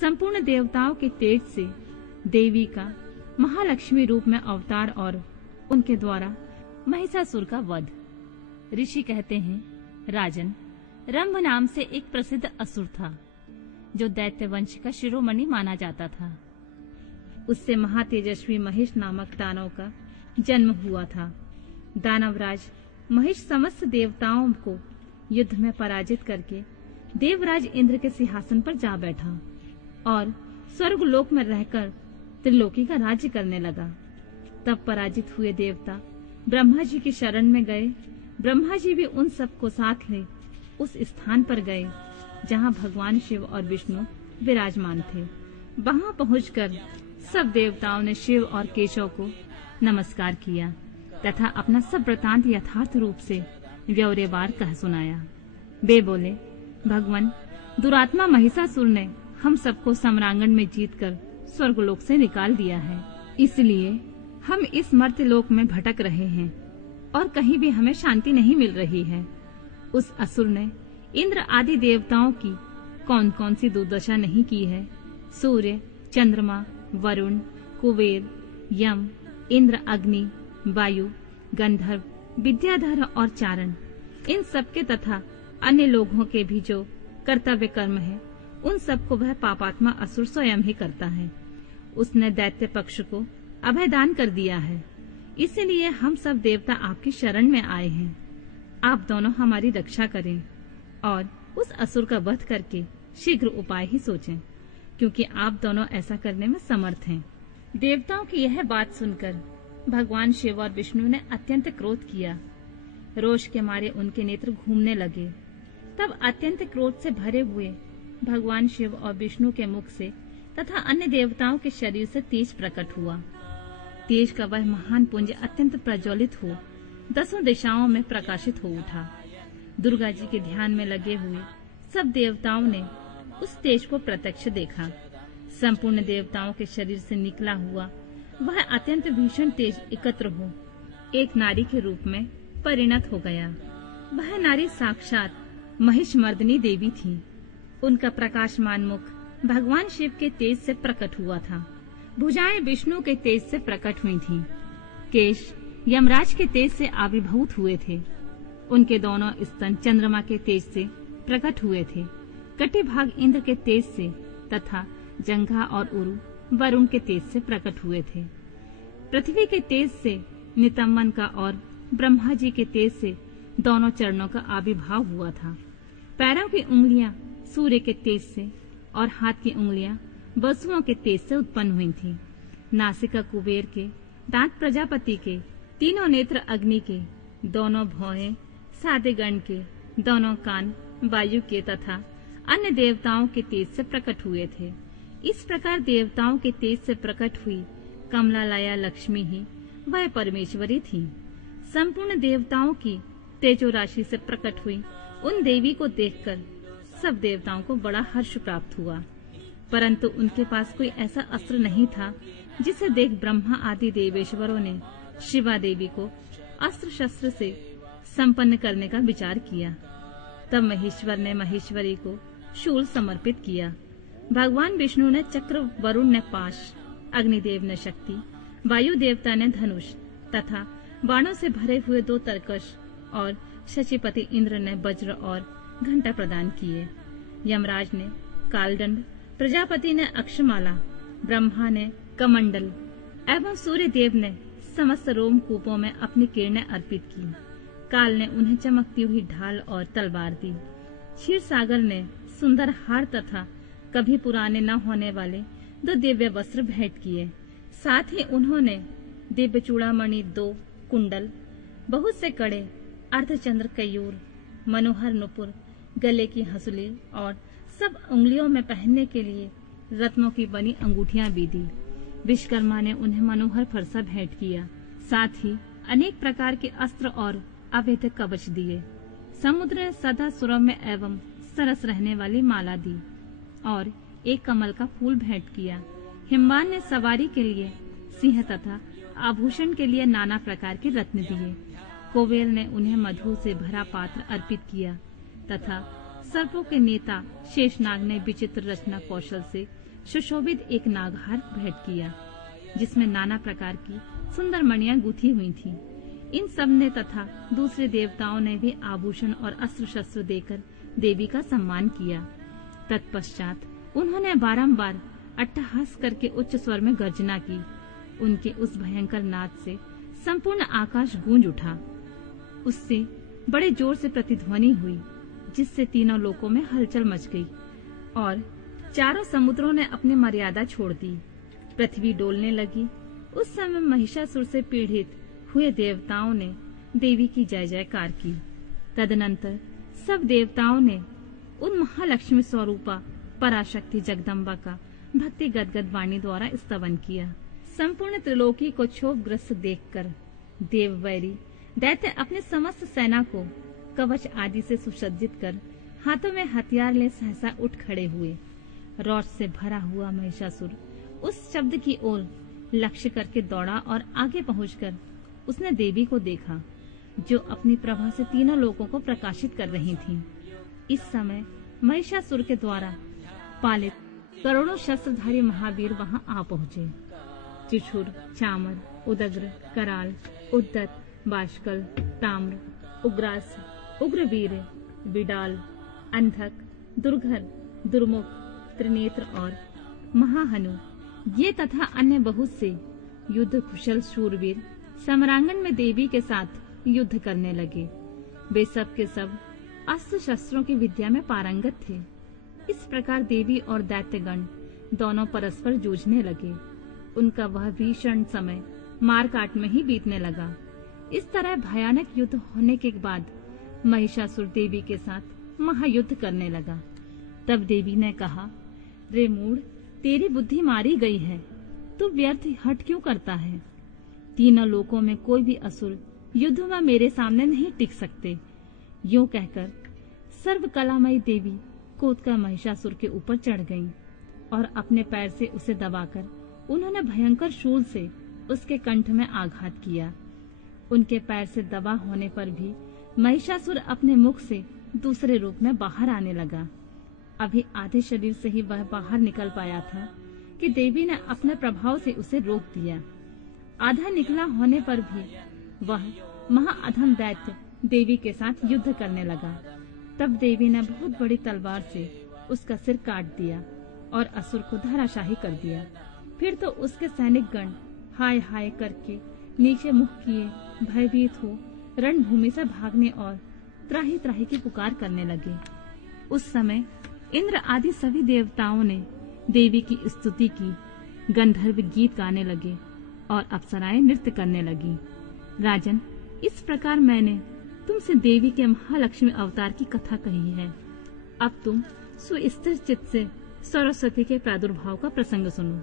संपूर्ण देवताओं के तेज से देवी का महालक्ष्मी रूप में अवतार और उनके द्वारा महिषासुर का वध। ऋषि कहते हैं, राजन, रंभ नाम से एक प्रसिद्ध असुर था जो दैत्य वंश का शिरोमणि माना जाता था। उससे महातेजस्वी महिष नामक दानव का जन्म हुआ था। दानवराज महिष समस्त देवताओं को युद्ध में पराजित करके देवराज इंद्र के सिंहासन पर जा बैठा और स्वर्गलोक में रहकर त्रिलोकी का राज्य करने लगा। तब पराजित हुए देवता ब्रह्मा जी की शरण में गए। ब्रह्मा जी भी उन सबको साथ ले उस स्थान पर गए जहां भगवान शिव और विष्णु विराजमान थे। वहां पहुंचकर सब देवताओं ने शिव और केशव को नमस्कार किया तथा अपना सब वृतांत यथार्थ रूप से व्यौरेवार कह सुनाया। वे बोले, भगवान, दुरात्मा महिषासुर ने हम सबको सम्रांगण में जीतकर स्वर्गलोक से निकाल दिया है, इसलिए हम इस मर्त्यलोक में भटक रहे हैं और कहीं भी हमें शांति नहीं मिल रही है। उस असुर ने इंद्र आदि देवताओं की कौन कौन सी दुर्दशा नहीं की है। सूर्य, चंद्रमा, वरुण, कुबेर, यम, इंद्र, अग्नि, वायु, गंधर्व, विद्याधर और चारण, इन सबके तथा अन्य लोगों के भी जो कर्तव्य कर्म है, उन सबको वह पापात्मा असुर स्वयं ही करता है। उसने दैत्य पक्ष को अभयदान कर दिया है, इसलिए हम सब देवता आपकी शरण में आए हैं। आप दोनों हमारी रक्षा करें और उस असुर का वध करके शीघ्र उपाय ही सोचें, क्योंकि आप दोनों ऐसा करने में समर्थ हैं। देवताओं की यह बात सुनकर भगवान शिव और विष्णु ने अत्यंत क्रोध किया। रोष के मारे उनके नेत्र घूमने लगे। तब अत्यंत क्रोध से भरे हुए भगवान शिव और विष्णु के मुख से तथा अन्य देवताओं के शरीर से तेज प्रकट हुआ। तेज का वह महान पुंज अत्यंत प्रज्वलित हो 10 दिशाओं में प्रकाशित हो उठा। दुर्गा जी के ध्यान में लगे हुए सब देवताओं ने उस तेज को प्रत्यक्ष देखा। संपूर्ण देवताओं के शरीर से निकला हुआ वह अत्यंत भीषण तेज एकत्र हो एक नारी के रूप में परिणत हो गया। वह नारी साक्षात महिषमर्दिनी देवी थी। उनका प्रकाशमान मुख भगवान शिव के तेज से प्रकट हुआ था। भुजाएं विष्णु के तेज से प्रकट हुई थीं। केश यमराज के तेज से आविर्भूत हुए थे। उनके दोनों स्तन चंद्रमा के तेज से प्रकट हुए थे। कटी भाग इंद्र के तेज से तथा जंघा और उरु वरुण के तेज से प्रकट हुए थे। पृथ्वी के तेज से नितंबन का और ब्रह्मा जी के तेज से दोनों चरणों का आविर्भाव हुआ था। पैरों की उंगलियां सूर्य के तेज से और हाथ की उंगलियां वसुओं के तेज से उत्पन्न हुई थीं। नासिका कुबेर के, दांत प्रजापति के, तीनों नेत्र अग्नि के, दोनों भौहें साध्यगण के, दोनों कान वायु के तथा अन्य देवताओं के तेज से प्रकट हुए थे। इस प्रकार देवताओं के तेज से प्रकट हुई कमलालया लक्ष्मी ही वह परमेश्वरी थी। संपूर्ण देवताओं की तेजो राशि से प्रकट हुई उन देवी को देखकर सब देवताओं को बड़ा हर्ष प्राप्त हुआ, परंतु उनके पास कोई ऐसा अस्त्र नहीं था जिसे देख ब्रह्मा आदि देवेश्वरों ने शिवा देवी को अस्त्र शस्त्र से संपन्न करने का विचार किया। तब महेश्वर ने महेश्वरी को शूल समर्पित किया। भगवान विष्णु ने चक्र, वरुण ने पाश, अग्निदेव ने शक्ति, वायु देवता ने धनुष तथा बाणों से भरे हुए 2 तरकश और शचीपति इंद्र ने वज्र और घंटा प्रदान किए। यमराज ने कालदंड, प्रजापति ने अक्षमाला, ब्रह्मा ने कमंडल एवं सूर्य देव ने समस्त रोमकूपों में अपनी किरणें अर्पित की। काल ने उन्हें चमकती हुई ढाल और तलवार दी। क्षीर सागर ने सुंदर हार तथा कभी पुराने न होने वाले 2 दिव्य वस्त्र भेंट किए। साथ ही उन्होंने दिव्य चूड़ामणि, 2 कुंडल, बहुत से कड़े, अर्धचंद्र कयूर, मनोहर नुपुर, गले की हंसुली और सब उंगलियों में पहनने के लिए रत्नों की बनी अंगूठियां भी दी। विश्वकर्मा ने उन्हें मनोहर फरसा भेंट किया। साथ ही अनेक प्रकार के अस्त्र और अवैध कवच दिए। समुद्र ने सदा सुरम्य एवं सरस रहने वाली माला दी और एक कमल का फूल भेंट किया। हिमवान ने सवारी के लिए सिंह तथा आभूषण के लिए नाना प्रकार के रत्न दिए। कुबेर ने उन्हें मधु से भरा पात्र अर्पित किया तथा सर्पों के नेता शेषनाग ने विचित्र रचना कौशल से सुशोभित एक नागहार भेंट किया, जिसमें नाना प्रकार की सुंदर मणियां गूंथी हुई थीं। इन सब ने तथा दूसरे देवताओं ने भी आभूषण और अस्त्र शस्त्र देकर देवी का सम्मान किया। तत्पश्चात उन्होंने बारंबार अट्टहास करके उच्च स्वर में गर्जना की। उनके उस भयंकर नाद से संपूर्ण आकाश गूंज उठा। उससे बड़े जोर से प्रतिध्वनि हुई, जिससे तीनों लोकों में हलचल मच गई और चारों समुद्रों ने अपनी मर्यादा छोड़ दी। पृथ्वी डोलने लगी। उस समय महिषासुर से पीड़ित हुए देवताओं ने देवी की जय जयकार की। तदनंतर सब देवताओं ने उन महालक्ष्मी स्वरूपा पराशक्ति जगदम्बा का भक्ति गदगद वाणी द्वारा स्तवन किया। संपूर्ण त्रिलोकी को क्षोभग्रस्त देखकर देववैरी दैत्य अपने समस्त सेना को कवच आदि से सुसज्जित कर हाथों में हथियार ले सहसा उठ खड़े हुए। रोष से भरा हुआ महिषासुर उस शब्द की ओर लक्ष्य करके दौड़ा और आगे पहुंचकर उसने देवी को देखा, जो अपनी प्रभा से तीनों लोगों को प्रकाशित कर रही थीं। इस समय महिषासुर के द्वारा पालित करोड़ों शस्त्रधारी महावीर वहां आ पहुंचे। चिछुर, चामर, उदग्र, कराल, उद्दत, बाष्कल, ताम्र, उग्रास, उग्रवीर, विडाल, अंधक, दुर्घर, दुर्मुख, त्रिनेत्र और महाहनु ये तथा अन्य बहुत से युद्ध कुशल शूरवीर समरांगन में देवी के साथ युद्ध करने लगे। वे सब के सब अस्त्र शस्त्रों की विद्या में पारंगत थे। इस प्रकार देवी और दैत्यगण दोनों परस्पर जूझने लगे। उनका वह भीषण समय मार काट में ही बीतने लगा। इस तरह भयानक युद्ध होने के बाद महिषासुर देवी के साथ महायुद्ध करने लगा। तब देवी ने कहा, रे मूढ़, तेरी बुद्धि मारी गई है। तू व्यर्थ हट क्यों करता है? तीनों लोकों में कोई भी असुर युद्ध में मेरे सामने नहीं टिक सकते। यूं कहकर सर्व कलामयी देवी कूदकर महिषासुर के ऊपर चढ़ गईं और अपने पैर से उसे दबाकर उन्होंने भयंकर शूल से उसके कंठ में आघात किया। उनके पैर से दबा होने पर भी महिषासुर अपने मुख से दूसरे रूप में बाहर आने लगा। अभी आधे शरीर से ही वह बाहर निकल पाया था कि देवी ने अपने प्रभाव से उसे रोक दिया। आधा निकला होने पर भी वह महाअधम दैत्य देवी के साथ युद्ध करने लगा। तब देवी ने बहुत बड़ी तलवार से उसका सिर काट दिया और असुर को धराशाही कर दिया। फिर तो उसके सैनिक गण हाय हाय करके नीचे मुख किए भयभीत हो रणभूमि से भागने और त्राही त्राही की पुकार करने लगे। उस समय इंद्र आदि सभी देवताओं ने देवी की स्तुति की, गंधर्व गीत गाने लगे और अप्सराएं नृत्य करने लगी। राजन, इस प्रकार मैंने तुमसे देवी के महालक्ष्मी अवतार की कथा कही है। अब तुम सुस्थिर चित्त से सरस्वती के प्रादुर्भाव का प्रसंग सुनो।